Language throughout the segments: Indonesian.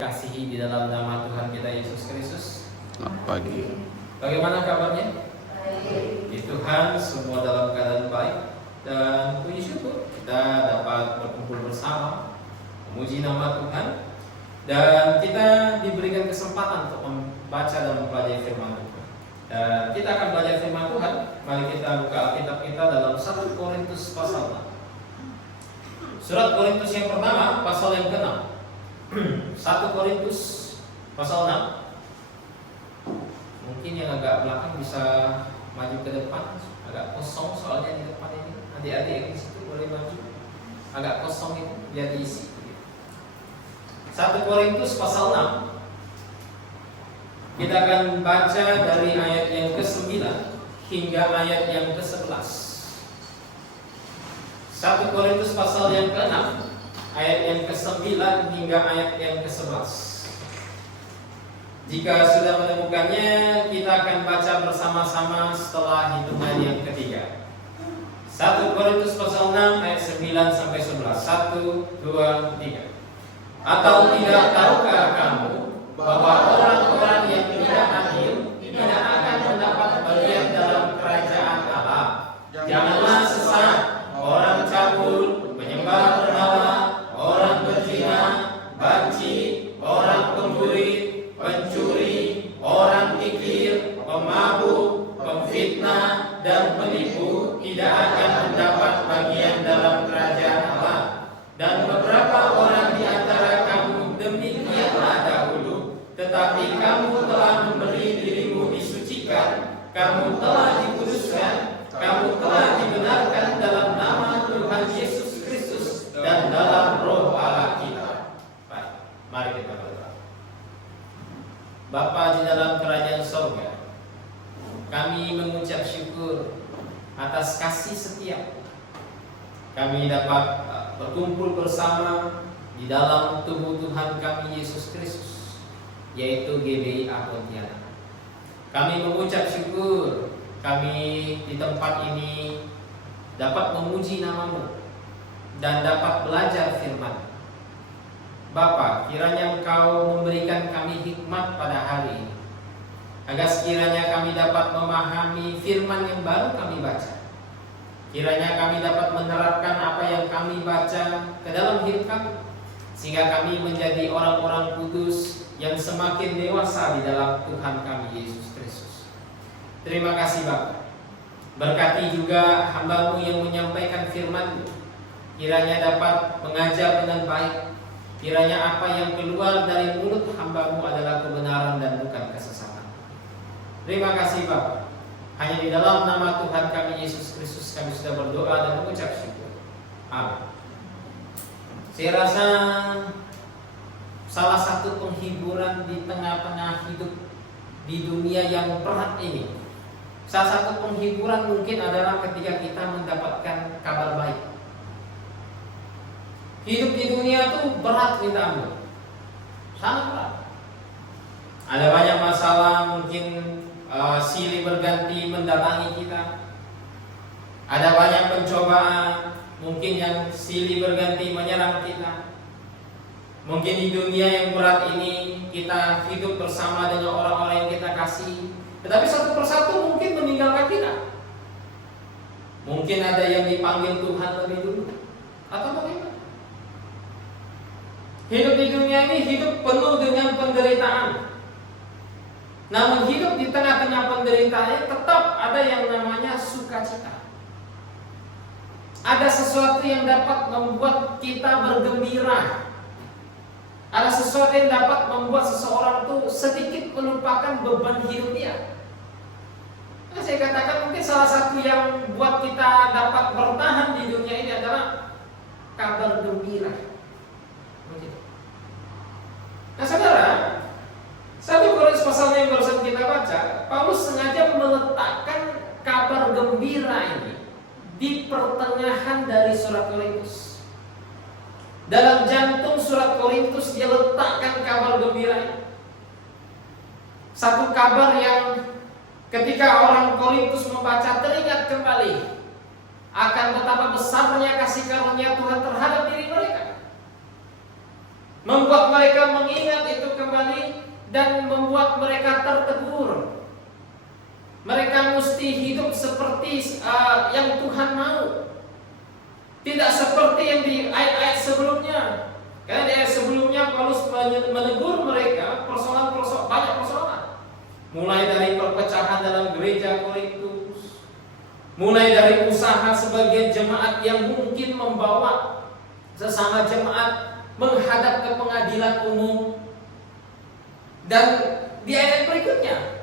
Kasihi di dalam nama Tuhan kita Yesus Kristus. Selamat pagi. Bagaimana kabarnya? Baik. Di Tuhan semua dalam keadaan baik. Dan puji syukur kita dapat berkumpul bersama memuji nama Tuhan. Dan kita diberikan kesempatan untuk membaca dan mempelajari firman Tuhan. Dan kita akan belajar firman Tuhan. Mari kita buka Alkitab kita dalam 1 Korintus pasal 6. Surat Korintus yang pertama pasal yang ke-6. 1 Korintus pasal 6. Mungkin yang agak belakang bisa maju ke depan. Agak kosong soalnya di depan ini. Adik-adik yang di situ boleh maju. Agak kosong itu biar diisi. 1 Korintus pasal 6. Kita akan baca dari ayat yang ke-9 hingga ayat yang ke-11. 1 Korintus pasal yang ke-6 ayat yang ke-9 hingga ayat yang ke-11. Jika sudah menemukannya, kita akan baca bersama-sama setelah hitungan yang ketiga. 1 Korintus pasal 6 ayat 9 sampai 11. 1, 2, 3. Atau tidak tahukah kamu bahwa orang-orang yang tidak adil tidak akan mendapat bagian dalam kerajaan Allah? Janganlah sesat, orang cabul, penyembah berhala, orang berzina, banci, orang pemburi, pencuri, orang kikir, pemabuk, pemfitnah, dan penipu tidak akan mendapat bagian dalam kerajaan Allah. Dan beberapa orang di antara kamu demikianlah dahulu, tetapi kamu telah memberi dirimu disucikan, kamu telah dikuduskan, kamu telah dibenarkan dalam nama Tuhan Yesus Kristus dan dalam roh Allah kita. Baik, mari kita berdoa. Bapa di dalam kerajaan sorga, kami mengucap syukur atas kasih setia. Kami dapat berkumpul bersama di dalam tubuh Tuhan kami Yesus Kristus, yaitu GBI Pontianak. Kami mengucap syukur kami di tempat ini dapat memuji nama-Mu dan dapat belajar firman. Bapa, kiranya Engkau memberikan kami hikmat pada hari ini, agar sekiranya kami dapat memahami firman yang baru kami baca. Kiranya kami dapat menerapkan apa yang kami baca ke dalam hidup kami, sehingga kami menjadi orang-orang kudus yang semakin dewasa di dalam Tuhan kami Yesus Kristus. Terima kasih Bapa. Berkati juga hamba-Mu yang menyampaikan firman-Mu, kiranya dapat mengajar dengan baik. Kiranya apa yang keluar dari mulut hamba-Mu adalah kebenaran dan bukan kesesatan. Terima kasih Bapa. Hanya di dalam nama Tuhan kami Yesus Kristus kami sudah berdoa dan mengucap syukur. Amin. Saya rasa salah satu penghiburan di tengah-tengah hidup di dunia yang berat ini, salah satu penghiburan mungkin adalah ketika kita mendapatkan kabar baik. Hidup di dunia itu berat minta ampun, sangat berat. Ada banyak masalah, mungkin silih berganti mendatangi kita. Ada banyak pencobaan, mungkin yang silih berganti menyerang kita. Mungkin di dunia yang berat ini kita hidup bersama dengan orang-orang yang kita kasih, tetapi satu persatu mungkin meninggalkan kita. Mungkin ada yang dipanggil Tuhan lebih dulu, atau bagaimana? Hidup di dunia ini hidup penuh dengan penderitaan. Namun hidup di tengah-tengah penderitaan tetap ada yang namanya sukacita. Ada sesuatu yang dapat membuat kita bergembira. Ada sesuatu yang dapat membuat seseorang itu sedikit melupakan beban hidupnya. Nah, saya katakan mungkin salah satu yang buat kita dapat bertahan di dunia ini adalah kabar gembira. Nah saudara, 1 Korintus pasal yang barusan kita baca, Paulus sengaja meletakkan kabar gembira ini di pertengahan dari surat Korintus. Dalam jantung surat Korintus dia letakkan kabar gembira ini. Satu kabar yang ketika orang Korintus membaca teringat kembali akan betapa besarnya kasih karunia Tuhan terhadap diri mereka. membuat mereka mengingat itu kembali, dan membuat mereka tertegur. Mereka mesti hidup seperti yang Tuhan mau, tidak seperti yang di ayat-ayat sebelumnya. Karena di ayat sebelumnya Paulus menegur mereka banyak persoalan, mulai dari perpecahan dalam gereja Korintus, mulai dari usaha sebagian jemaat yang mungkin membawa sesama jemaat menghadap ke pengadilan umum. Dan di ayat berikutnya,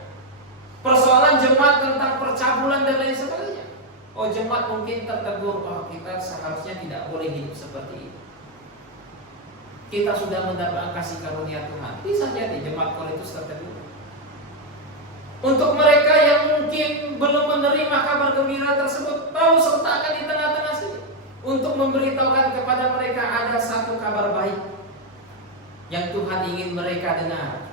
persoalan jemaat tentang percabulan dan lain sebagainya. Oh, jemaat mungkin tertegur, kita seharusnya tidak boleh hidup seperti itu. Kita sudah mendapatkan kasih karunia Tuhan. Bisa jadi jemaat Korintus tertegur. Untuk mereka yang mungkin belum menerima kabar gembira tersebut, Paulus letakkan di tengah-tengah sini untuk memberitahukan kepada mereka ada satu kabar baik yang Tuhan ingin mereka dengar.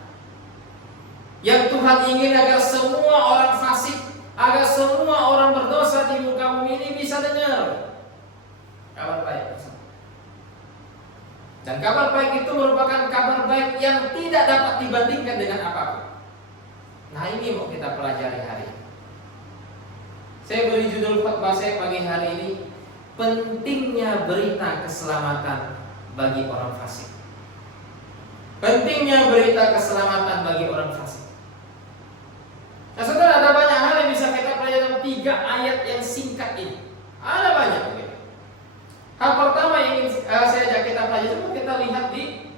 Yang Tuhan ingin agar semua orang fasik, agar semua orang berdosa di muka bumi ini bisa dengar kabar baik tersebut. Dan kabar baik itu merupakan kabar baik yang tidak dapat dibandingkan dengan apapun. Nah, ini mau kita pelajari hari ini. Saya beri judul khotbah saya pagi hari ini, pentingnya berita keselamatan bagi orang fasik. Pentingnya berita keselamatan bagi orang fasik. Nah, saudara, ada banyak hal yang bisa kita pelajari dalam 3 ayat yang singkat ini. Ada banyak. Hal pertama yang ingin saya ajak kita pelajari, coba kita lihat di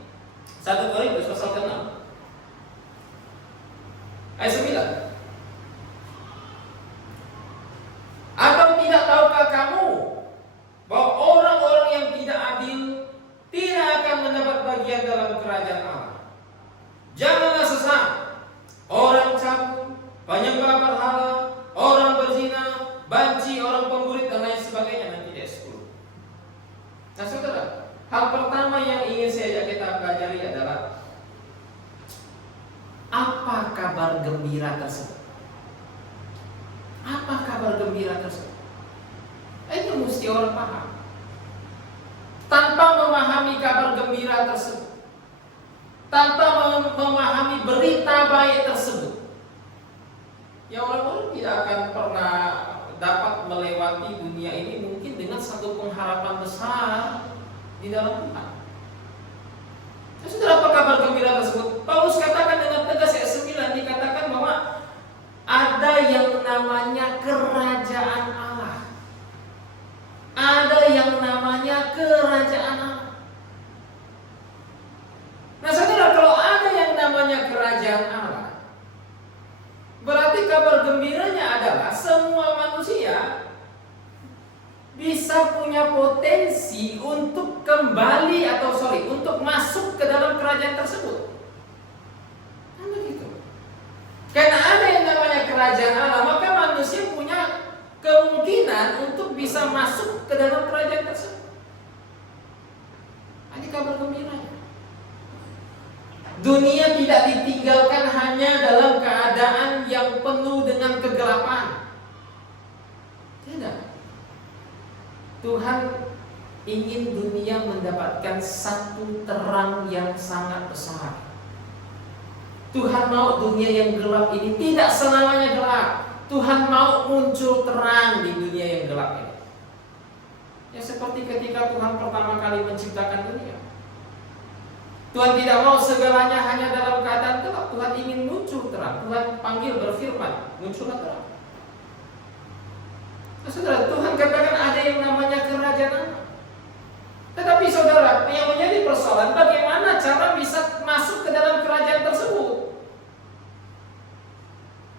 1 Korintus pasal ke-6 ayat 9. Atau tidak tahukah kamu bahwa orang-orang yang tidak adil tidak akan mendapat bagian dalam kerajaan Allah? Janganlah sesat, orang cabul, penyembah berhala, orang berzina, banci, orang pemburit, dan lain sebagainya. Nanti di ayat 10. Nah, saudara, hal pertama yang ingin saya ajak kita pelajari adalah apa kabar gembira tersebut? Apa kabar gembira tersebut? Itu mesti orang paham. Tanpa memahami kabar gembira tersebut, tanpa memahami berita baik tersebut, ya orang-orang tidak akan pernah dapat melewati dunia ini mungkin dengan satu pengharapan besar di dalam Tuhan. Ya, saudara, apa kabar gembira tersebut? Paulus katakan dengan tegas ayat 9, dikatakan bahwa ada yang namanya kerajaan Allah. Ada yang namanya kerajaan Allah. Nah, saudara, kalau ada yang namanya kerajaan Allah, berarti kabar gembiranya adalah semua manusia bisa punya potensi untuk untuk masuk ke dalam kerajaan tersebut. Kan begitu. Karena ada yang namanya kerajaan Allah, maka manusia punya kemungkinan untuk bisa masuk ke dalam kerajaan tersebut. Ini kabar gembiranya. Dunia tidak ditinggalkan hanya dalam keadaan yang penuh dengan kegelapan. Tidak. Tuhan ingin dunia mendapatkan satu terang yang sangat besar. Tuhan mau dunia yang gelap ini tidak selamanya gelap. Tuhan mau muncul terang di dunia yang gelap ini. Ya, seperti ketika Tuhan pertama kali menciptakan dunia. Tuhan tidak mau segalanya hanya dalam keadaan gelap. Tuhan ingin muncul terang. Tuhan panggil, berfirman, muncullah terang. Nah, saudara, Tuhan katakan ada yang namanya kerajaan Allah. Tetapi saudara, yang menjadi persoalan, bagaimana cara bisa masuk ke dalam kerajaan tersebut?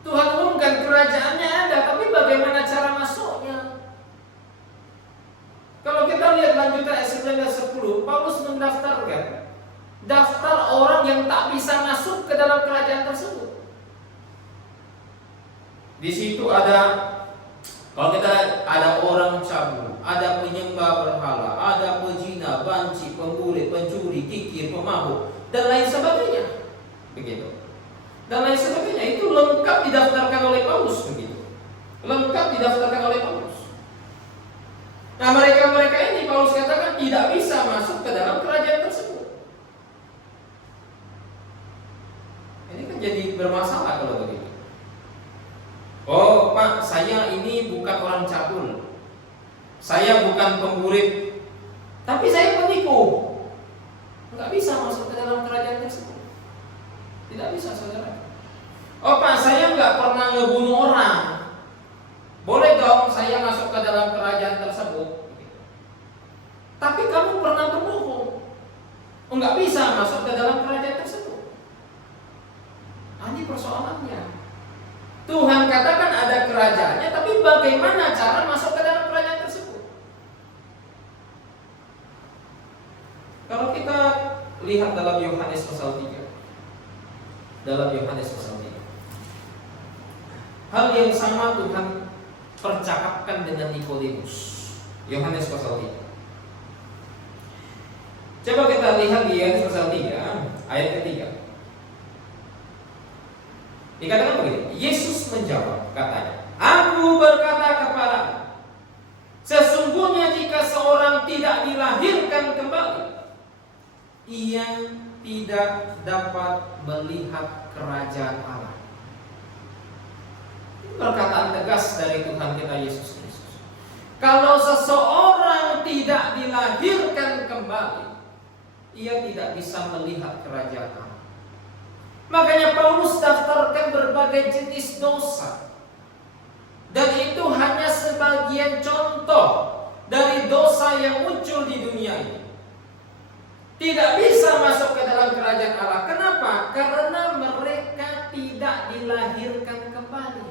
Tuhan umumkan kerajaannya ada, tapi bagaimana cara masuknya? Kalau kita lihat lanjutan ayat 9 dan 10, Paulus mendaftarkan daftar orang yang tak bisa masuk ke dalam kerajaan tersebut. Di situ ada, kalau kita ada orang cabul, ada penyembah berhala, ada pezina, banci, pemburi, pencuri, kikir, pemabuk, dan lain sebagainya. Begitu. Dan lain sebagainya, itu lengkap didaftarkan oleh Paulus, begitu. Lengkap didaftarkan oleh Paulus. Nah, mereka ini Paulus katakan tidak bisa masuk ke dalam kerajaan tersebut. bermasalah kalau begitu. Oh Pak, saya ini bukan orang cabul, saya bukan pemurid, tapi saya penipu. Nggak bisa masuk ke dalam kerajaan tersebut. Tidak bisa, saudara. Oh Pak, saya nggak pernah ngebunuh orang, boleh dong saya masuk ke dalam kerajaan tersebut. Tapi kamu pernah berbohong, oh nggak bisa masuk ke dalam kerajaan tersebut. Ini persoalannya. Tuhan katakan ada kerajaannya, tapi bagaimana cara masuk ke dalam kerajaan tersebut? Kalau kita lihat dalam Yohanes pasal 3, dalam Yohanes pasal 3, hal yang sama Tuhan percakapkan dengan Nikodemus. Yohanes pasal 3. Coba kita lihat di Yohanes pasal 3 ayat ketiga. Dikatakan begini, Yesus menjawab, katanya, Aku berkata kepadamu, sesungguhnya jika seorang tidak dilahirkan kembali, ia tidak dapat melihat kerajaan Allah. Perkataan tegas dari Tuhan kita Yesus Kristus. Kalau seseorang tidak dilahirkan kembali, ia tidak bisa melihat kerajaan Allah. Makanya Paulus daftarkan berbagai jenis dosa, dan itu hanya sebagian contoh dari dosa yang muncul di dunia ini. Tidak bisa masuk ke dalam kerajaan Allah. Kenapa? Karena mereka tidak dilahirkan kembali.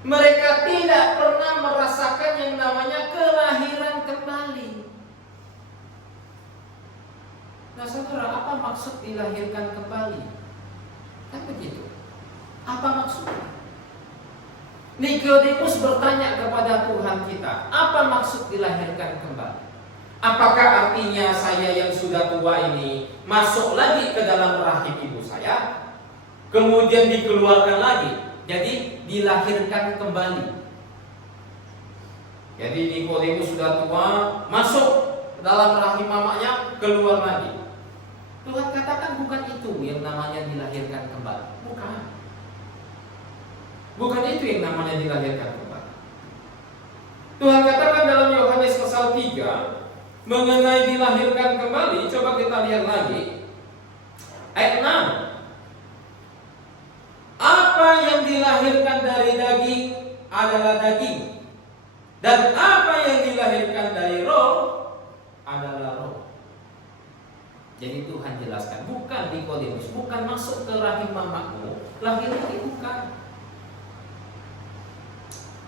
Mereka tidak pernah merasakan yang namanya kelahiran kembali. Nah saudara, apa maksud dilahirkan kembali? Kan begitu. Apa maksudnya? Nikodemus bertanya kepada Tuhan kita, apa maksud dilahirkan kembali? Apakah artinya saya yang sudah tua ini masuk lagi ke dalam rahim ibu saya, kemudian dikeluarkan lagi, jadi dilahirkan kembali? Jadi Nikodemus sudah tua, masuk dalam rahim mamanya, keluar lagi. Tuhan katakan bukan itu yang namanya dilahirkan kembali. Bukan itu yang namanya dilahirkan kembali. Tuhan katakan dalam Yohanes pasal 3 mengenai dilahirkan kembali. Coba kita lihat lagi ayat 6. Apa yang dilahirkan dari daging adalah daging, dan apa yang dilahirkan dari roh adalah roh. Jadi Tuhan jelaskan, bukan Nikodemus, bukan masuk ke rahim mamamu, lahir lagi, bukan.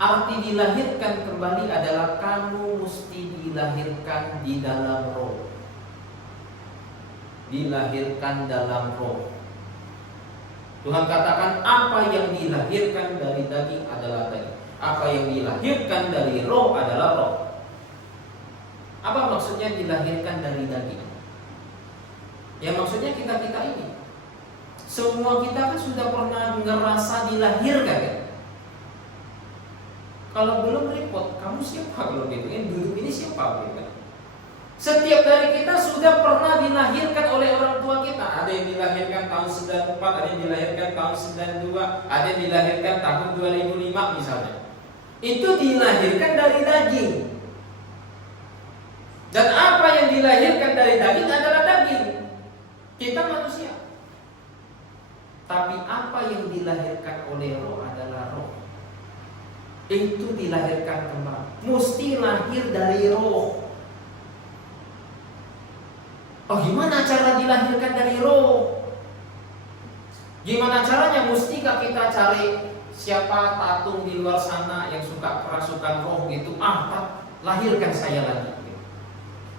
Arti dilahirkan kembali adalah kamu mesti dilahirkan di dalam roh. Dilahirkan dalam roh. Tuhan katakan apa yang dilahirkan dari daging adalah daging, apa yang dilahirkan dari roh adalah roh. Apa maksudnya dilahirkan dari daging? Ya maksudnya kita ini, semua kita kan sudah pernah ngerasa dilahirkan kan? Kalau belum repot, kamu siapa kalau gitu? Yang duduk ini siapa gitu? Setiap dari kita sudah pernah dilahirkan oleh orang tua kita. Ada yang dilahirkan tahun 94, ada yang dilahirkan tahun 92, ada yang dilahirkan tahun 2005 misalnya. Itu dilahirkan dari daging. Dan apa yang dilahirkan dari daging adalah daging. Kita manusia. Tapi apa yang dilahirkan oleh roh adalah roh. Itu dilahirkan kembali. Mesti lahir dari roh. Oh, gimana cara dilahirkan dari roh? Gimana caranya? Mustikah kita cari siapa tatung di luar sana yang suka kerasukan roh gitu? Lahirkan saya lagi.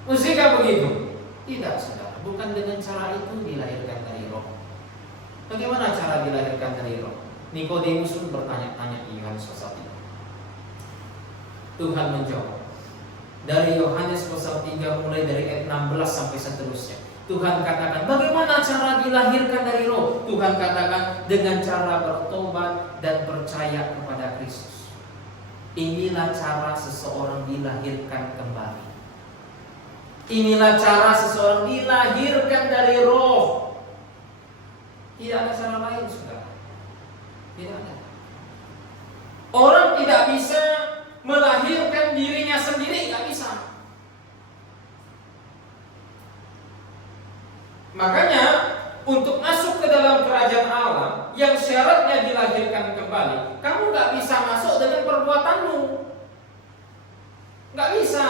Mustikah begitu? Tidak, saudara. Bukan dengan cara itu dilahirkan dari roh. Bagaimana cara dilahirkan dari roh? Nikodemus pun bertanya-tanya di Yohanes pasal 3. Tuhan menjawab. Dari Yohanes pasal 3 mulai dari ayat 16 sampai seterusnya. Tuhan katakan, bagaimana cara dilahirkan dari roh? Tuhan katakan dengan cara bertobat dan percaya kepada Kristus. Inilah cara seseorang dilahirkan kembali. Inilah cara seseorang dilahirkan dari roh. Tidak ada cara lain, saudara. Tidak ada. Orang tidak bisa melahirkan dirinya sendiri, nggak bisa. Makanya untuk masuk ke dalam kerajaan Allah yang syaratnya dilahirkan kembali, kamu nggak bisa masuk dengan perbuatanmu. Nggak bisa.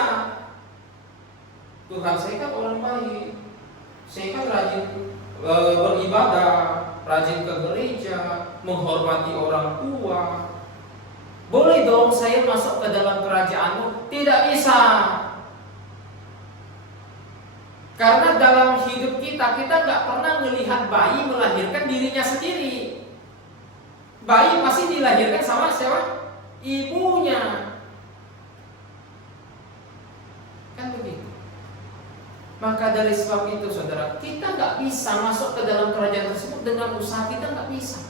Tuhan, saya kan orang baik, saya kan rajin beribadah, rajin ke gereja, menghormati orang tua. Boleh dong saya masuk ke dalam kerajaanmu? Tidak bisa. Karena dalam hidup kita nggak pernah melihat bayi melahirkan dirinya sendiri. Bayi pasti dilahirkan sama siapa? Ibunya. Kan begitu. Maka dari sebab itu, saudara, kita nggak bisa masuk ke dalam kerajaan tersebut dengan usaha kita, nggak bisa.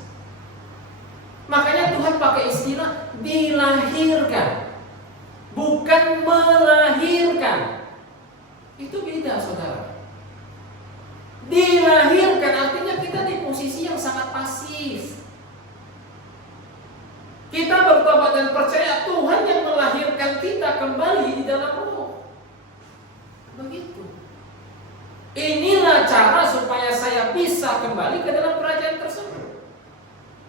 Makanya Tuhan pakai istilah dilahirkan, bukan melahirkan. Itu beda, saudara. Dilahirkan artinya kita di posisi yang sangat pasif. Kita bertobat dan percaya Tuhan yang melahirkan kita kembali di dalam roh. Begitu. Inilah cara supaya saya bisa kembali ke dalam kerajaan tersebut,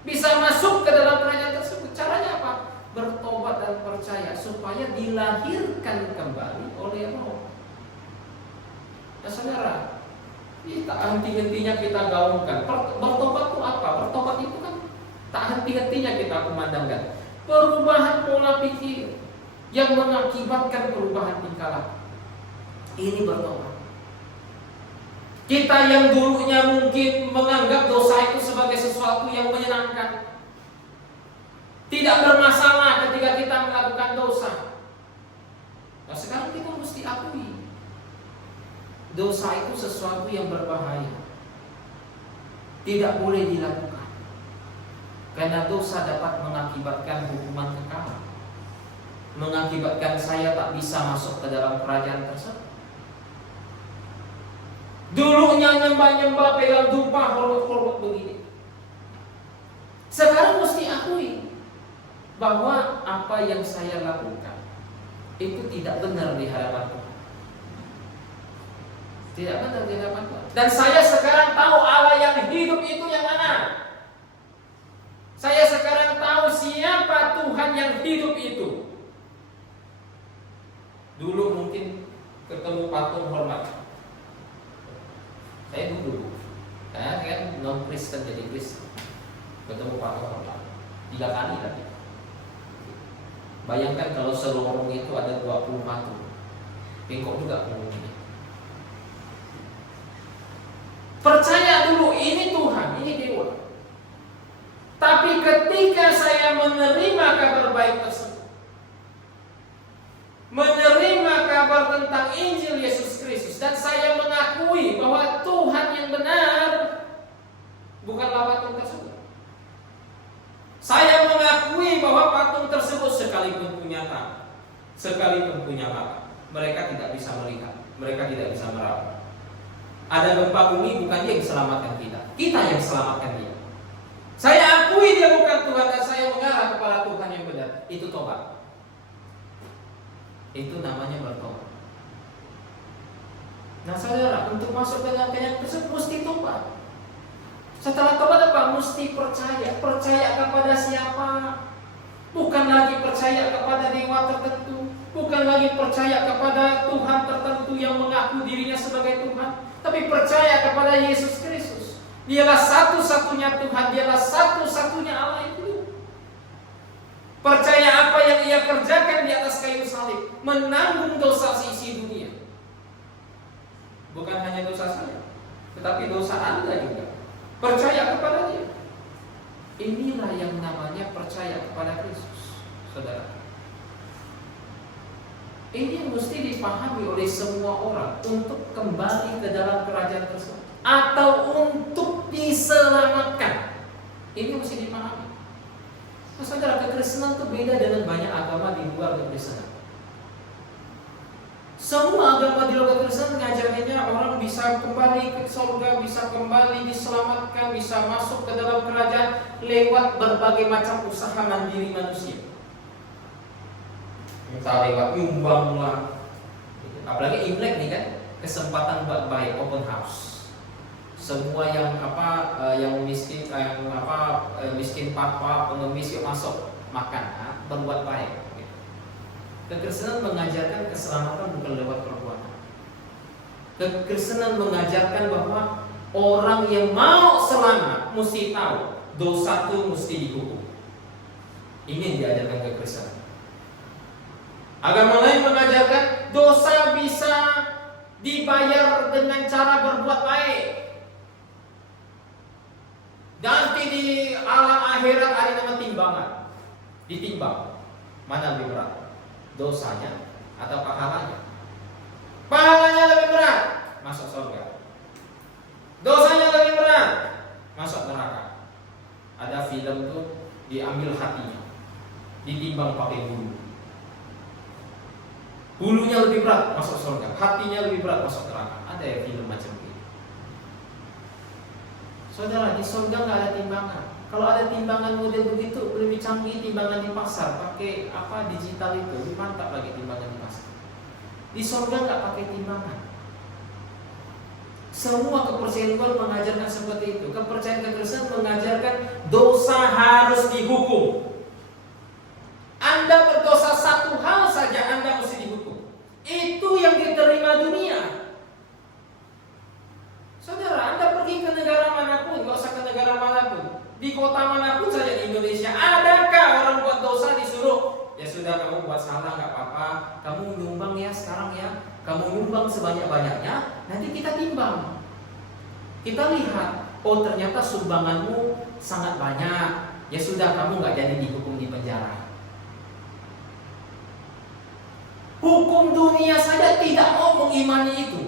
bisa masuk ke dalam kerajaan tersebut. Caranya apa? Bertobat dan percaya supaya dilahirkan kembali oleh roh. Nah, saudara, tak henti-hentinya kita gaungkan. Bertobat itu apa? Bertobat itu kan tak henti-hentinya kita kumandangkan perubahan pola pikir yang mengakibatkan perubahan tingkah laku. Ini bertobat. Kita yang dulunya mungkin menganggap dosa itu sebagai sesuatu yang menyenangkan, tidak bermasalah ketika kita melakukan dosa. Nah, sekarang kita mesti akui dosa itu sesuatu yang berbahaya, tidak boleh dilakukan, karena dosa dapat mengakibatkan hukuman kekal, mengakibatkan saya tak bisa masuk ke dalam kerajaan tersebut. Dulunya nyembah-nyembah, pegang dupa, hormat-hormat begini, sekarang mesti akui bahwa apa yang saya lakukan itu tidak benar di hadapan Tuhan. Tidak benar di hadapan Tuhan. Dan saya sekarang tahu Allah yang hidup itu yang mana. Saya sekarang tahu siapa Tuhan yang hidup itu. Dulu mungkin ketemu patung hormat, saya dulu, saya kan non Kristen jadi Kristen, ketemu patung hormat 3 kali lagi. Bayangkan kalau selorong itu ada 20 patung, bengkok juga ngomongnya. Percaya dulu ini Tuhan, ini dewa. Tapi ketika saya menerima kabar baik tersebut, menerima kabar tentang Injil Yesus Kristus, dan saya mengakui bahwa Tuhan yang benar bukanlah patung tersebut. Saya mengakui bahwa patung tersebut sekalipun punya tangan, sekalipun punya mata, mereka tidak bisa melihat, mereka tidak bisa merawat. Ada gempa bumi, bukan dia yang selamatkan kita yang selamatkan dia. Saya akui dia bukan Tuhan dan saya mengarah kepada Tuhan yang benar. Itu tobat. Itu namanya bertobat. Nah, saudara, untuk masuk ke dalam kerajaan tersebut mesti tobat. Setelah tobat apa? Mesti percaya. Percaya kepada siapa? Bukan lagi percaya kepada dewa tertentu, bukan lagi percaya kepada Tuhan tertentu yang mengaku dirinya sebagai Tuhan, tapi percaya kepada Yesus Kristus. Dialah satu-satunya Tuhan, dialah satu-satunya Allah itu. Percaya apa yang Ia kerjakan di atas kayu salib, menanggung dosa seisi dunia. Bukan hanya dosa saya, tetapi dosa Anda juga. Percaya kepada Dia. Inilah yang namanya percaya kepada Kristus, saudara. Ini mesti dipahami oleh semua orang untuk kembali ke dalam kerajaan tersebut atau untuk diselamatkan. Ini mesti dipahami. Nah, saudara, kekristenan itu beda dengan banyak agama di luar kekristenan. Semua agama di luar Kristen mengajarkannya orang bisa kembali ke surga, bisa kembali diselamatkan, bisa masuk ke dalam kerajaan lewat berbagai macam usaha mandiri manusia. Entah lewat nyumbang lah, apalagi Imlek nih kan, kesempatan buat baik, open house. Semua yang yang miskin, miskin papa, pengemis yuk masuk makan, berbuat baik. Kekristenan mengajarkan keselamatan bukan lewat perbuatan. Kekristenan mengajarkan bahwa orang yang mau selamat mesti tahu dosa itu mesti dihukum. Ini yang diajarkan kekristenan. Agama lain mengajarkan dosa bisa dibayar dengan cara berbuat baik. Nanti di alam akhirat ada nama timbangan, ditimbang mana lebih berat, dosanya atau pahalanya. Pahalanya lebih berat, masuk surga. Dosanya lebih berat, masuk neraka. Ada film tuh diambil hatinya, ditimbang pakai bulu. Bulunya lebih berat, masuk surga. Hatinya lebih berat, masuk neraka. Ada ya film macam itu. Saudara, di surga nggak ada timbangan. Kalau ada timbangan model begitu, lebih canggih timbangan di pasar, pakai digital itu, lebih mantap lagi timbangan di pasar. Di surga nggak pakai timbangan. Semua kepercayaan luar mengajarkan seperti itu. Kepercayaan kekristenan mengajarkan dosa harus dihukum. Anda berdosa satu hal saja, Anda mesti dihukum. Itu yang diterima dunia. Saudara, Anda pergi ke negara manapun, nggak usah ke negara manapun, di kota manapun saja di Indonesia, adakah orang buat dosa disuruh, ya sudah kamu buat salah nggak apa-apa, kamu nyumbang ya sekarang ya, kamu nyumbang sebanyak-banyaknya, nanti kita timbang, kita lihat, oh ternyata sumbanganmu sangat banyak, ya sudah kamu nggak jadi dihukum di penjara. Hukum dunia saja tidak mau mengimani itu.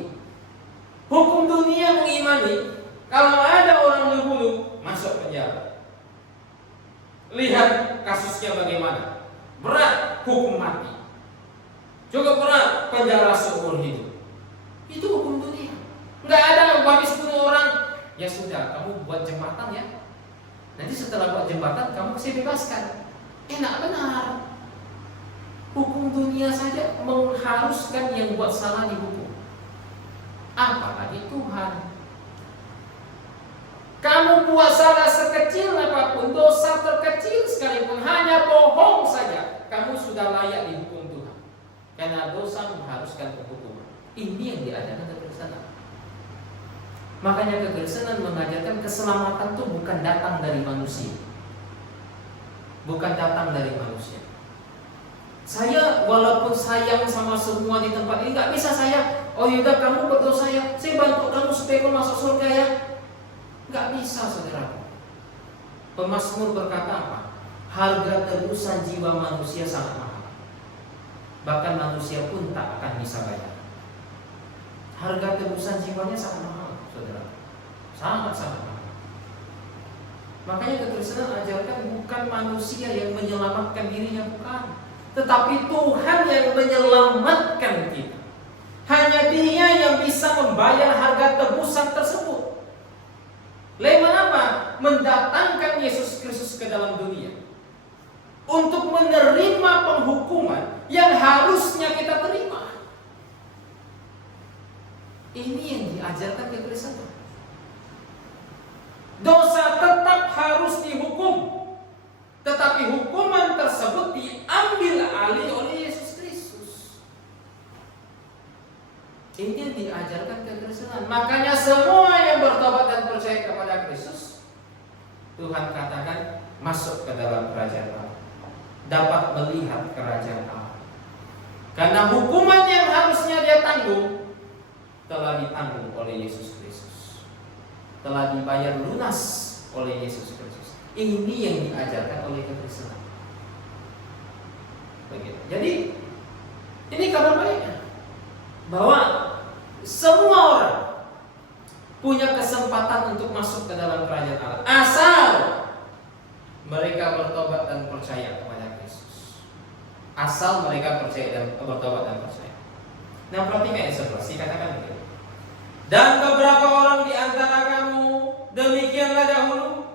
Hukum dunia mengimani kalau ada orang membunuh masuk penjara. Lihat kasusnya bagaimana. Berat hukum mati. Cukup berat penjara seumur hidup. Itu hukum dunia. Enggak ada habis bunuh orang, ya sudah kamu buat jembatan ya. Nanti setelah buat jembatan kamu bisa bebaskan. Enak benar. Hukum dunia saja mengharuskan yang buat salah dihukum. Apalagi Tuhan. Kamu buat salah sekecil apapun, dosa terkecil sekalipun, hanya bohong saja, kamu sudah layak dihukum Tuhan. Karena dosa mengharuskan hukuman. Ini yang diajarkan kekristenan. Makanya kekristenan mengajarkan keselamatan itu bukan datang dari manusia. Bukan datang dari manusia. Saya walaupun sayang sama semua di tempat ini, nggak bisa saya, oh yaudah kamu berdosa ya, saya bantu kamu supaya kamu masuk surga ya. Nggak bisa, saudara. Pemazmur berkata apa? Harga tebusan jiwa manusia sangat mahal. Bahkan manusia pun tak akan bisa bayar. Harga tebusan jiwanya sangat mahal, saudara. Sangat-sangat mahal. Makanya kekristenan ajarkan bukan manusia yang menyelamatkan dirinya, bukan. Tetapi Tuhan yang menyelamatkan kita. Hanya Dia yang bisa membayar harga tebusan tersebut. Lewat apa? Mendatangkan Yesus Kristus ke dalam dunia untuk menerima penghukuman yang harusnya kita terima. Ini yang diajarkan kekristenan. Dosa tetap harus dihukum, tetapi hukuman tersebut diambil alih oleh Yesus Kristus. Ini yang diajarkan kekristenan. Makanya semua yang bertobat dan percaya kepada Kristus, Tuhan katakan masuk ke dalam kerajaan Allah, dapat melihat kerajaan Allah. Karena hukuman yang harusnya dia tanggung telah ditanggung oleh Yesus Kristus, telah dibayar lunas oleh Yesus Kristus. Ini yang diajarkan oleh kekristenan. Begitu. Jadi ini kabar baiknya bahwa semua orang punya kesempatan untuk masuk ke dalam kerajaan Allah, asal mereka bertobat dan percaya kepada Kristus. Asal mereka percaya dan bertobat dan percaya. Nah, perhatikan ayat 11, dikatakan begitu. Dan beberapa orang di antara kamu demikianlah dahulu,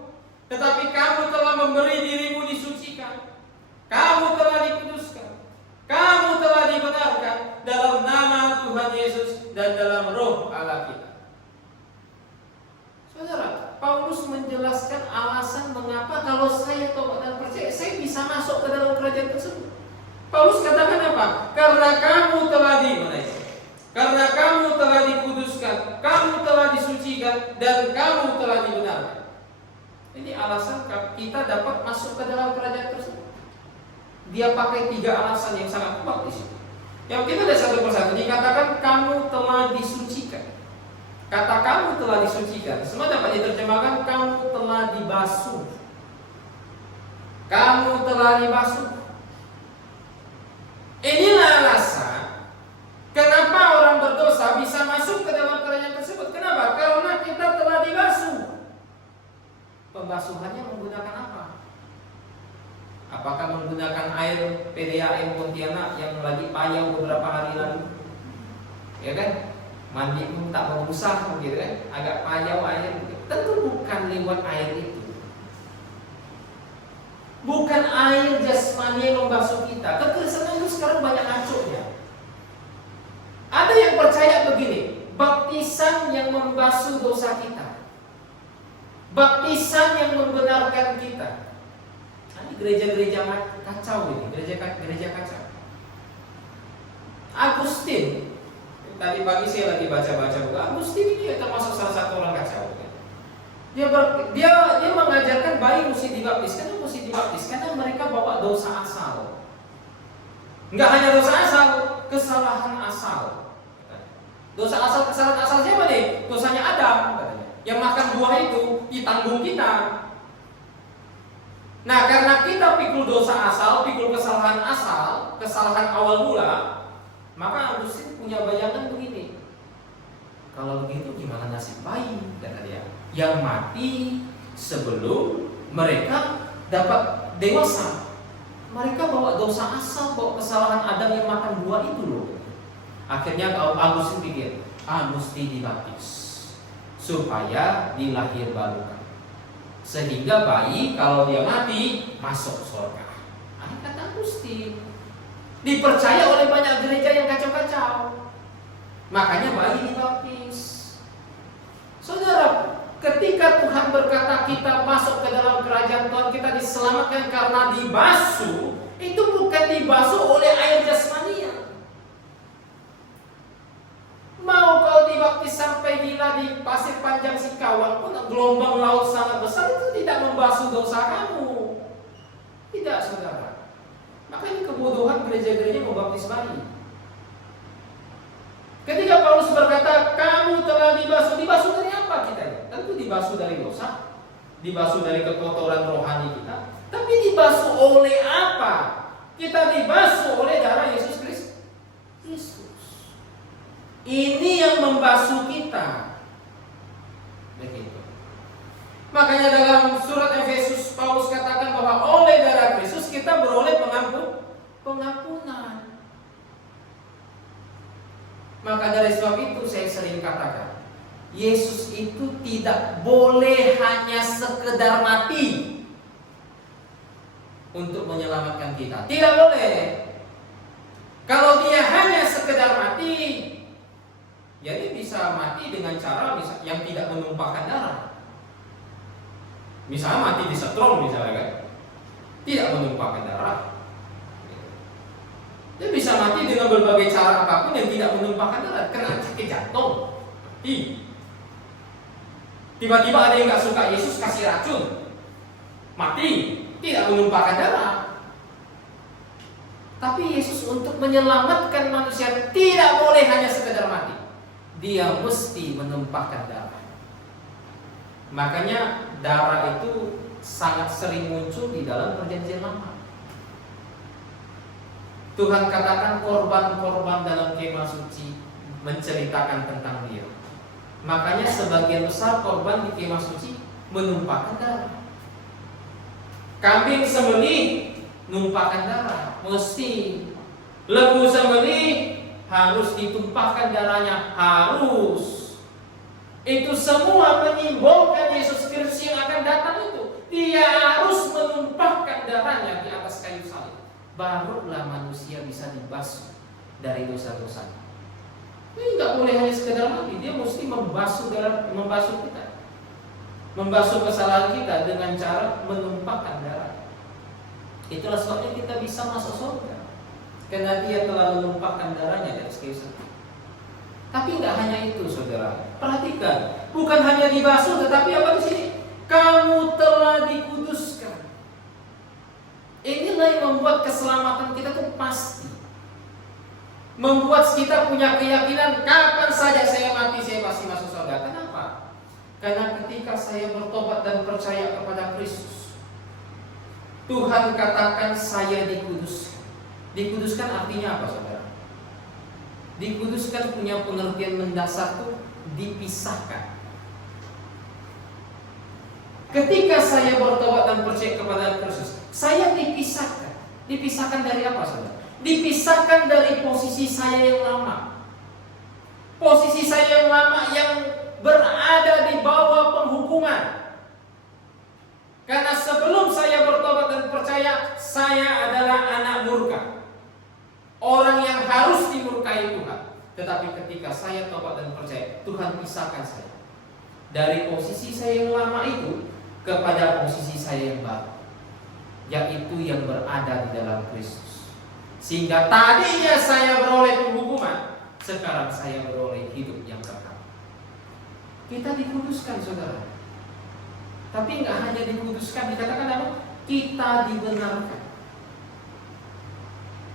tetapi kamu telah memberi dirimu disucikan, kamu telah dikuduskan, kamu telah dibenarkan dalam nama Tuhan Yesus dan dalam roh Allah kita. Saudara, Paulus menjelaskan alasan mengapa kalau saya tobat dan percaya, saya bisa masuk ke dalam kerajaan tersebut. Paulus katakan apa? Karena kamu telah karena kamu telah dikuduskan, kamu telah disucikan, dan kamu telah dibenarkan. Ini alasan kita dapat masuk ke dalam kerajaan tersebut. Dia pakai 3 alasan yang sangat kuat di situ. Yang kita lihat satu persatu, dikatakan kamu telah disucikan. Kata kamu telah disucikan, semua dapat diterjemahkan kamu telah dibasuh. Kamu telah dibasuh. Inilah alasan kenapa orang berdosa bisa masuk ke dalam kerajaan tersebut. Kenapa? Karena kita telah dibasuh. Pembasuhannya menggunakan apa? Apakah menggunakan air PDAM Pontianak yang lagi payau beberapa hari lalu? Ya kan? Mandi pun tak mengusah gitu kan? Agak payau air. Tentu bukan lewat air itu. Bukan air jasmani yang membasuh kita. Kekristenan itu sekarang banyak ngaconya. Ada yang percaya begini, baptisan yang membasuh dosa kita, baptisan yang membenarkan kita. Ini gereja-gereja kacau ini, gereja kacau. Agustin, tadi pagi saya lagi baca-baca buku. Agustin ini termasuk salah satu orang kacau. Dia mengajarkan bayi mesti dibaptis. Kenapa mesti dibaptis? Karena mereka bawa dosa asal. Enggak hanya dosa asal, kesalahan asal. Dosa asal, kesalahan asal siapa nih? Dosanya Adam, katanya. Yang makan buah itu ditanggung kita. Nah, karena kita pikul dosa asal, pikul kesalahan asal, kesalahan awal mula, maka Agustin punya bayangan begini. Kalau begitu gimana nasib bayi, kata dia, yang mati sebelum mereka dapat dewasa. Mereka bawa dosa asal, bawa kesalahan Adam yang makan buah itu loh. Akhirnya Agustin pikir, mesti dibaptis supaya dilahir barukan, sehingga bayi kalau dia mati masuk surga. Kata Agustin. Dipercaya oleh banyak gereja yang kacau-kacau. Makanya bayi dibaptis. Saudara, ketika Tuhan berkata kita masuk ke dalam kerajaan Tuhan, kita diselamatkan karena dibasuh, itu bukan dibasuh oleh air jasmania. Mau kau dibaptis sampai gila di pasir panjang Sikawan pun gelombang laut sangat besar, itu tidak membasuh dosa kamu. Tidak, saudara. Makanya kebodohan gereja-gereja membaptis bayi. Ketika Paulus berkata kamu telah dibasuh, dibasuh dari apa kita? Tentu dibasuh dari dosa, dibasuh dari kekotoran rohani kita. Tapi dibasuh oleh apa? Kita dibasuh oleh darah Yesus Kristus. Ini yang membasuh kita. Begitu. Makanya dalam surat Efesus Paulus katakan bahwa oleh darah Kristus kita beroleh pengampunan. Maka dari sebab itu saya sering katakan, Yesus itu tidak boleh hanya sekedar mati untuk menyelamatkan kita. Tidak boleh. Kalau dia hanya sekedar mati, ya dia bisa mati dengan cara yang tidak menumpahkan darah. Misalnya mati disetrum misalnya kan, tidak menumpahkan darah. Dia bisa mati dengan berbagai cara apapun yang tidak menumpahkan darah. Kena sakit jantung, tiba-tiba ada yang gak suka Yesus kasih racun, mati, tidak menumpahkan darah. Tapi Yesus untuk menyelamatkan manusia tidak boleh hanya sekedar mati. Dia mesti menumpahkan darah. Makanya darah itu sangat sering muncul di dalam perjanjian lama. Tuhan katakan korban-korban dalam kemah suci menceritakan tentang dia. Makanya sebagian besar korban di kemah suci menumpahkan darah. Kambing sembelih numpahkan darah, mesti. Lembu sembelih harus ditumpahkan darahnya, harus. Itu semua menyimbolkan Yesus Kristus yang akan datang itu. Dia harus menumpahkan darahnya di atas kayu salib. Barulah manusia bisa dibasuh dari dosa-dosa. Ini nggak boleh hanya sekedar mati, dia mesti membasuh kita, membasuh kesalahan kita dengan cara menumpahkan darah. Itulah sebabnya kita bisa masuk surga, karena dia telah menumpahkan darahnya di atas kayu salib. Tapi nggak hanya itu, saudara. Perhatikan, bukan hanya dibasuh, tetapi apa di sini? Kamu telah dikuduskan. Inilah yang membuat keselamatan kita tuh pasti. Membuat kita punya keyakinan kapan saja saya mati saya pasti masuk surga. Kenapa? Karena ketika saya bertobat dan percaya kepada Kristus, Tuhan katakan saya dikuduskan. Dikuduskan artinya apa, saudara? Dikuduskan punya pengertian mendasar tuh dipisahkan. Ketika saya bertobat dan percaya kepada Kristus, saya dipisahkan. Dipisahkan dari apa, saudara? Dipisahkan dari posisi saya yang lama. Posisi saya yang lama yang berada di bawah penghukuman. Karena sebelum saya bertobat dan percaya, saya adalah anak murka, orang yang harus dimurkai Tuhan. Tetapi ketika saya tobat dan percaya, Tuhan pisahkan saya dari posisi saya yang lama itu kepada posisi saya yang baru, yaitu yang berada di dalam Kristus. Sehingga tadinya saya beroleh penghukuman, sekarang saya beroleh hidup yang kekal. Kita dikuduskan, saudara. Tapi nggak hanya dikuduskan, dikatakan apa? Kita dibenarkan.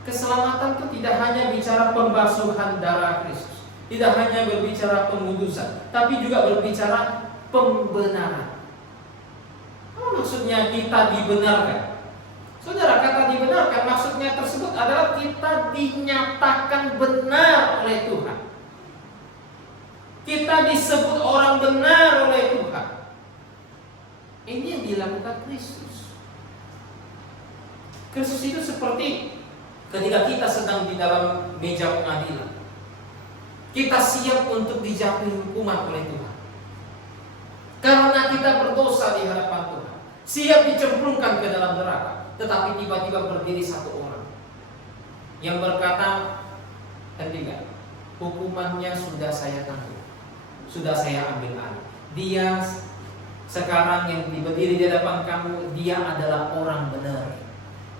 Keselamatan itu tidak hanya bicara pembasuhan darah Kristus, tidak hanya berbicara pengudusan, tapi juga berbicara pembenaran. Apa maksudnya kita dibenarkan? Saudara, kata dibenarkan maksudnya tersebut adalah kita dinyatakan benar oleh Tuhan. Kita disebut orang benar oleh Tuhan. Ini yang dilakukan Kristus. Kristus itu seperti ketika kita sedang di dalam meja pengadilan, kita siap untuk dijatuhi hukuman oleh Tuhan karena kita berdosa di hadapan Tuhan, siap dicemplungkan ke dalam neraka. Tetapi tiba-tiba berdiri satu orang yang berkata, hentikan, hukumannya sudah saya tanggung, sudah saya ambil alih. Dia sekarang yang berdiri di hadapan kamu, dia adalah orang benar,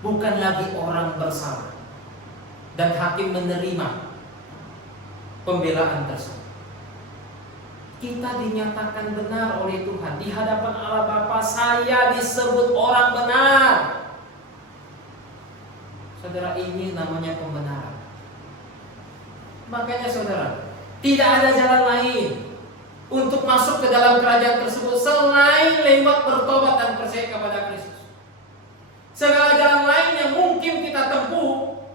bukan lagi orang bersalah. Dan hakim menerima pembelaan tersebut. Kita dinyatakan benar oleh Tuhan di hadapan Allah Bapa. Saya disebut orang benar. Saudara, ini namanya pembenaran. Makanya saudara, tidak ada jalan lain untuk masuk ke dalam kerajaan tersebut selain lewat bertobat dan percaya kepada Kristus. Segala jalan lain yang mungkin kita tempuh,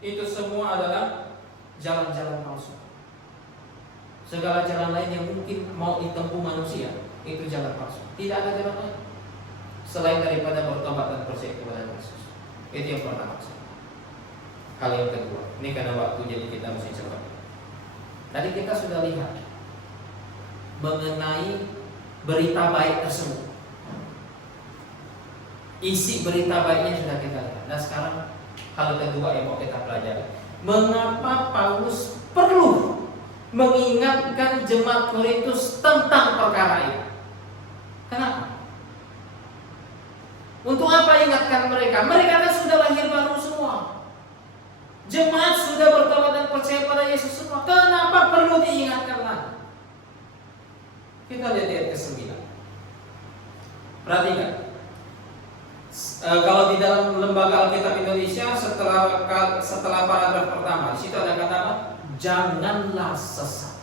itu semua adalah jalan-jalan palsu. Segala jalan lain yang mungkin mau ditempuh manusia, itu jalan palsu. Tidak ada jalan lain selain daripada bertobat dan percaya kepada Kristus. Itu yang pertama. Hal yang kedua, ini karena waktu jadi kita mesti cepat. Tadi kita sudah lihat mengenai berita baik tersebut. Isi berita baiknya sudah kita lihat. Nah sekarang hal kedua yang mau kita pelajari, mengapa Paulus perlu mengingatkan jemaat Korintus tentang perkara ini? Kenapa? Untuk apa ingatkan mereka? Mereka kan sudah lahir baru semua. Jemaat sudah bertobat dan percaya pada Yesus semua. Kenapa perlu diingatkan lagi? Kita lihat ayat ke-9. Perhatikan. Kalau di dalam Lembaga Alkitab Indonesia setelah paragraf pertama, di situ ada kata apa? Janganlah sesat.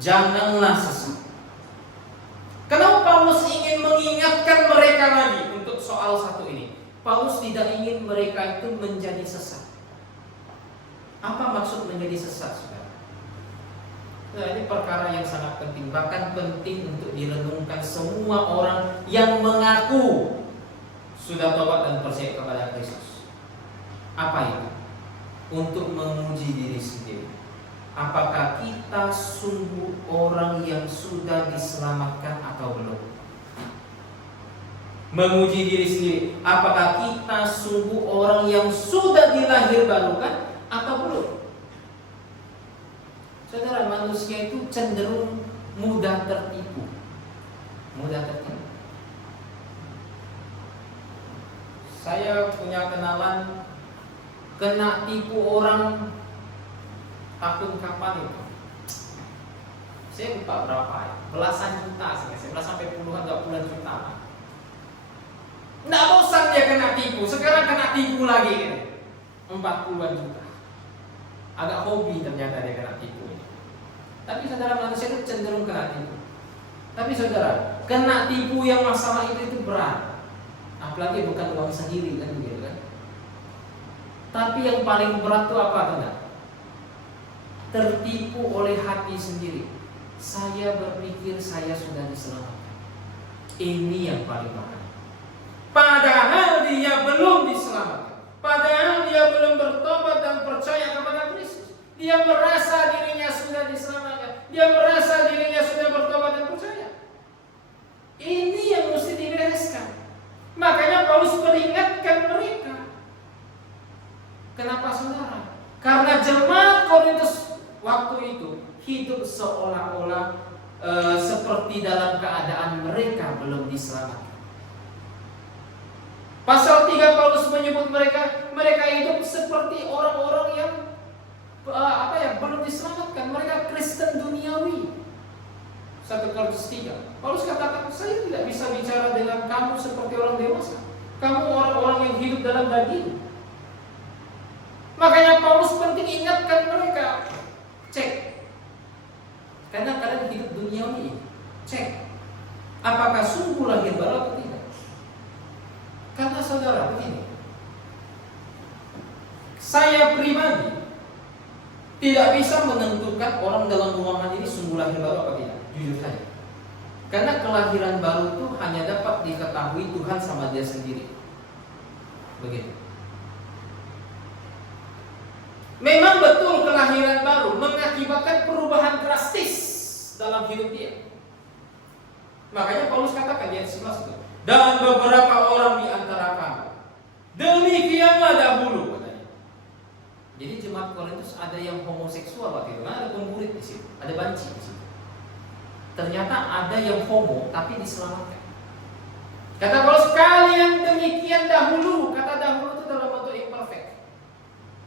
Janganlah sesat. Kenapa Paulus ingin mengingatkan mereka lagi untuk soal satu ini? Paulus tidak ingin mereka itu menjadi sesat. Apa maksud menjadi sesat, saudara? Nah, ini perkara yang sangat penting, bahkan penting untuk direnungkan semua orang yang mengaku sudah tobat dan percaya kepada Kristus. Apa itu? untuk menguji diri sendiri. Apakah kita sungguh orang yang sudah diselamatkan atau belum? Menguji diri sendiri. Apakah kita sungguh orang yang sudah dilahir barukan atau belum? Saudara, manusia itu cenderung mudah tertipu. Mudah tertipu. Saya punya kenalan kena tipu orang tahun kapan itu? Saya lupa berapa ya, belasan juta sih, belas sampai puluhan, 20 juta. Nggak bosan dia kena tipu, sekarang kena tipu lagi gitu. 40-an juta. Agak hobi ternyata dia kena tipu. Tapi saudara, manusia itu cenderung kena tipu. Tapi saudara, kena tipu yang masalah itu berat. Apalagi bukan uang sendiri kan gitu kan. Tapi yang paling berat itu apa saudara? Tertipu oleh hati sendiri. Saya berpikir saya sudah diselamatkan. Ini yang paling bahaya. Padahal dia belum diselamatkan. Padahal dia belum bertobat dan percaya kepada Kristus. Dia merasa dirinya sudah diselamatkan. Dia merasa dirinya sudah bertobat dan percaya. Ini yang mesti dibereskan. Makanya Paulus peringatkan mereka. Kenapa saudara? Karena jemaat Korintus waktu itu hidup seolah-olah seperti dalam keadaan mereka belum diselamatkan. Pasal 3 Paulus menyebut mereka hidup seperti orang-orang yang belum diselamatkan. Mereka Kristen duniawi. 1 Korintus 3. Paulus katakan, saya tidak bisa bicara dengan kamu seperti orang dewasa. Kamu orang-orang yang hidup dalam daging. Makanya Paulus penting ingatkan mereka. Cek. Karena kalian hidup duniawi. Cek. Apakah sungguh lahir baru atau tidak? Karena saudara begini. Saya pribadi tidak bisa menentukan orang dalam ruangan ini sungguh lahir baru atau tidak. Jujur saja. Karena kelahiran baru itu hanya dapat diketahui Tuhan sama dia sendiri. Begitu. Memang betul kelahiran baru mengakibatkan perubahan drastis dalam hidup dia. Makanya Paulus katakan di ayat 11 itu, dan beberapa orang di antara kamu demikianlah dahulu katanya. Jadi jemaat Korintus ada yang homoseksual waktu itu, ada pemburit di situ, ada banci di situ. Ternyata ada yang homo tapi diselamatkan. Kata Paulus, kalian demikian dahulu. Kata dahulu itu dalam bentuk imperfect.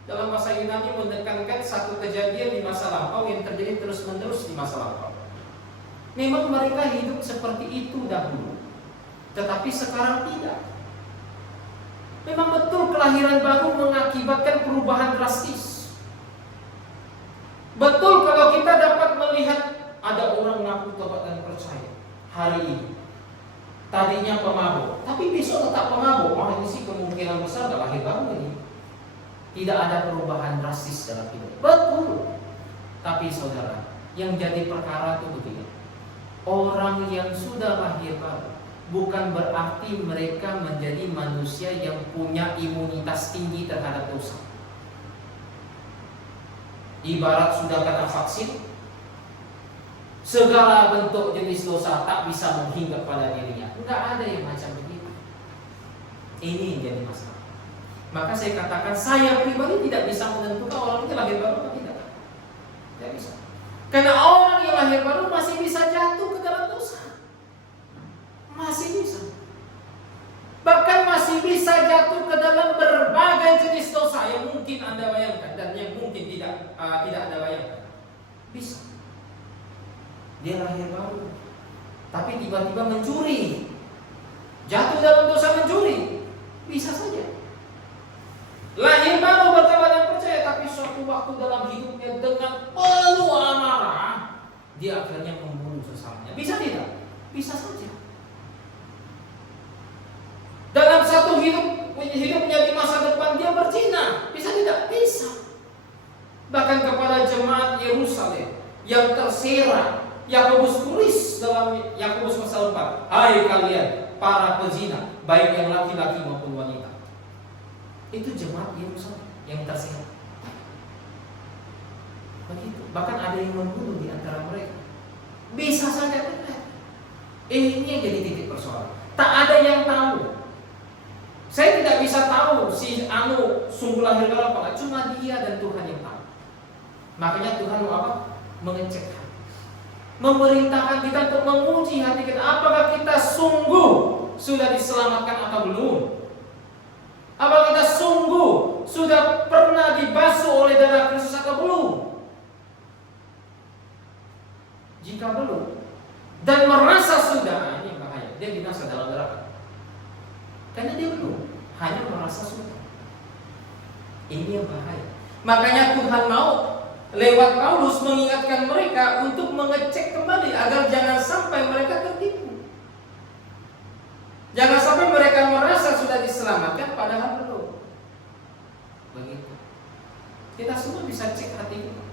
Dalam bahasa Yunani menekankan satu kejadian di masa lampau yang terjadi terus-menerus di masa lampau. Memang mereka hidup seperti itu dahulu, tetapi sekarang tidak. Memang betul kelahiran baru mengakibatkan perubahan drastis. Betul kalau kita dapat melihat ada orang mengaku tobat dan percaya hari ini. Tadinya pemabuk, tapi besok tetap pemabuk. Wah, ini sih kemungkinan besar gak lahir baru ini. Tidak ada perubahan drastis dalam hidup. Betul. Tapi saudara, yang jadi perkara itu begini. Orang yang sudah lahir baru bukan berarti mereka menjadi manusia yang punya imunitas tinggi terhadap dosa. Ibarat sudah kena vaksin, segala bentuk jenis dosa tak bisa menghinggap pada dirinya. Enggak ada yang macam begitu. Ini yang jadi masalah. Maka saya katakan, saya pribadi tidak bisa menentukan orang itu lahir baru atau tidak. Tidak bisa. Karena orang yang lahir baru masih bisa jatuh ke dalam dosa. Masih bisa. Bahkan masih bisa jatuh ke dalam berbagai jenis dosa yang mungkin Anda bayangkan dan yang mungkin tidak Anda bayangkan. Bisa. Dia lahir baru, tapi tiba-tiba mencuri, jatuh dalam dosa mencuri. Bisa saja. Lahir baru bertobat dan percaya, tapi suatu waktu dalam hidupnya dengan penuh amarah, dia akhirnya membunuh sesamanya. Bisa tidak? Bisa saja. Dalam satu hidupnya di masa depan dia berzina. Bisa tidak? Bisa. Bahkan kepada jemaat Yerusalem yang terserak, Yakobus tulis dalam Yakobus pasal 4, hai kalian para pezina, baik yang laki-laki maupun wanita. Itu jemaat Yerusalem yang terserak. Begitu. Bahkan ada yang membunuh di antara mereka. Bisa saja. Ini yang jadi titik persoalan. Tak ada yang tahu. Saya tidak bisa tahu si anu sungguh lahir dalam apa. Cuma dia dan Tuhan yang tahu. Makanya Tuhan mau apa? Mengecek hati. Memerintahkan kita untuk menguji hati kita. Apakah kita sungguh sudah diselamatkan atau belum? Apakah kita sungguh sudah pernah dibasuh oleh darah Kristus atau belum? Jika belum dan merasa sudah, ini bahaya, dia binasa dalam neraka. Karena dia belum, hanya merasa sudah. Ini yang bahaya. Makanya Tuhan mau lewat Paulus mengingatkan mereka untuk mengecek kembali agar jangan sampai mereka tertipu. Jangan sampai mereka merasa sudah diselamatkan padahal belum. Begitu. Kita semua bisa cek hati kita.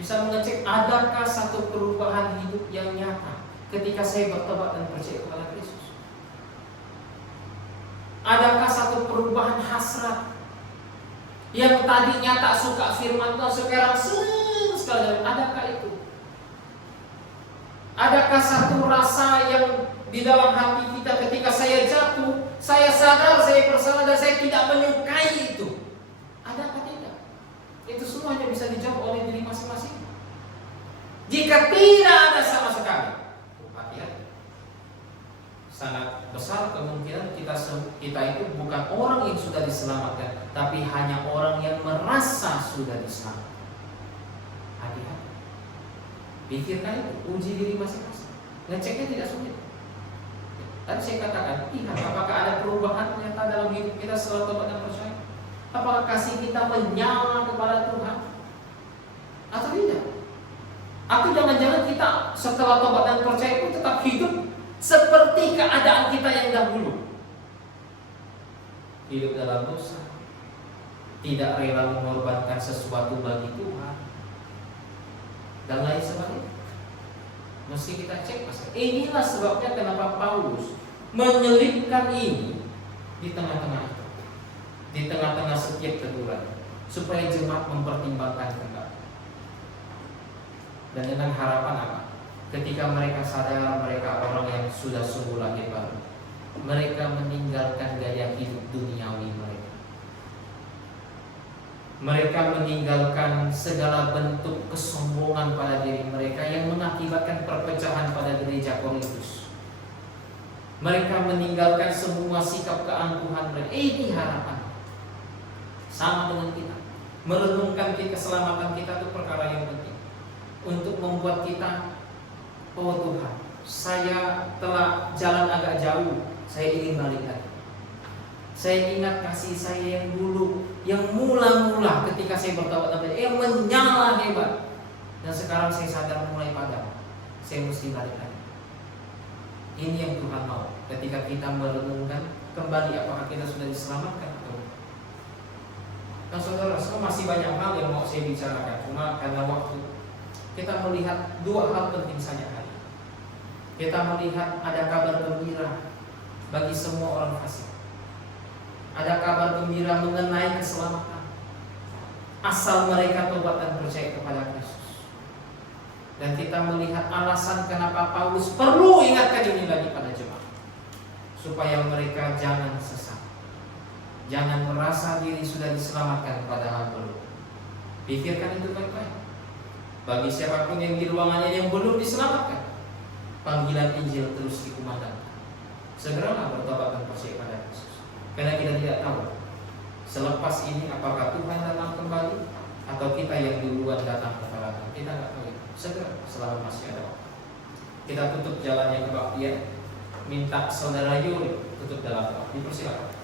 Bisa mengecek adakah satu perubahan hidup yang nyata ketika saya bertobat dan percaya kepada Kristus. Adakah satu perubahan hasrat yang tadinya tak suka firman Tuhan sekarang senang sekali. Adakah itu? Adakah satu rasa yang di dalam hati kita ketika saya jatuh, saya sadar saya bersalah dan saya tidak menyukai itu? Adakah tidak? Itu semuanya bisa dijawab oleh diri masing-masing. Jika tidak ada sama sekali, hati-hati. Sangat besar kemungkinan kita itu bukan orang yang sudah diselamatkan, tapi hanya orang yang merasa sudah diselamatkan. Hati-hati. Pikirkan itu, uji diri masing-masing. Ngeceknya tidak sulit. Tadi saya katakan, lihat apakah ada perubahan nyata dalam hidup kita setelah tobat dan percaya? Apakah kasih kita menyala kepada Tuhan atau tidak? Atau jangan-jangan kita setelah tobat dan percaya itu tetap hidup seperti keadaan kita yang dahulu, hidup dalam dosa, tidak rela mengorbankan sesuatu bagi Tuhan, dan lain sebagainya. Mesti kita cek masalah. Inilah sebabnya kenapa Paulus menyelipkan ini di tengah-tengah itu, di tengah-tengah setiap teguran, supaya jemaat mempertimbangkan kembali. Dan dengan harapan apa? Ketika mereka sadar mereka orang yang sudah sungguh lahir baru, mereka meninggalkan gaya hidup duniawi mereka. Mereka meninggalkan segala bentuk kesombongan pada diri mereka yang mengakibatkan perpecahan pada gereja Korintus. Mereka meninggalkan semua sikap keangkuhan mereka. Ini harapan. Sama dengan kita. Merenungkan keselamatan kita itu perkara yang penting. Untuk membuat kita, oh Tuhan, saya telah jalan agak jauh, saya ingin balik lagi. Saya ingat kasih saya yang dulu, yang mula-mula ketika saya bertobat, yang menyala hebat. Dan sekarang saya sadar mulai padam, saya mesti balik lagi. Ini yang Tuhan mau ketika kita merenungkan kembali apakah kita sudah diselamatkan atau. Nah saudara, semua masih banyak hal yang mau saya bicarakan, cuma karena waktu. Kita melihat dua hal penting saja hari. Kita melihat ada kabar gembira bagi semua orang fasik. Ada kabar gembira mengenai keselamatan asal mereka tobat dan percaya kepada Kristus. Dan kita melihat alasan kenapa Paulus perlu ingatkan ini lagi pada jemaat, supaya mereka jangan sesat, jangan merasa diri sudah diselamatkan padahal belum. Pikirkan itu baik-baik. Bagi siapapun yang di ruangannya yang belum diselamatkan, panggilan Injil terus dikumandangkan. Segeralah bertobat dan percaya pada Kristus. Karena kita tidak tahu selepas ini apakah Tuhan datang kembali atau kita yang duluan datang kepada Tuhan. Kita tidak tahu. Segera selama masih ada waktu. Kita tutup jalannya kebaktian. Minta saudara Yuri tutup dalam doa. Dipersilakan.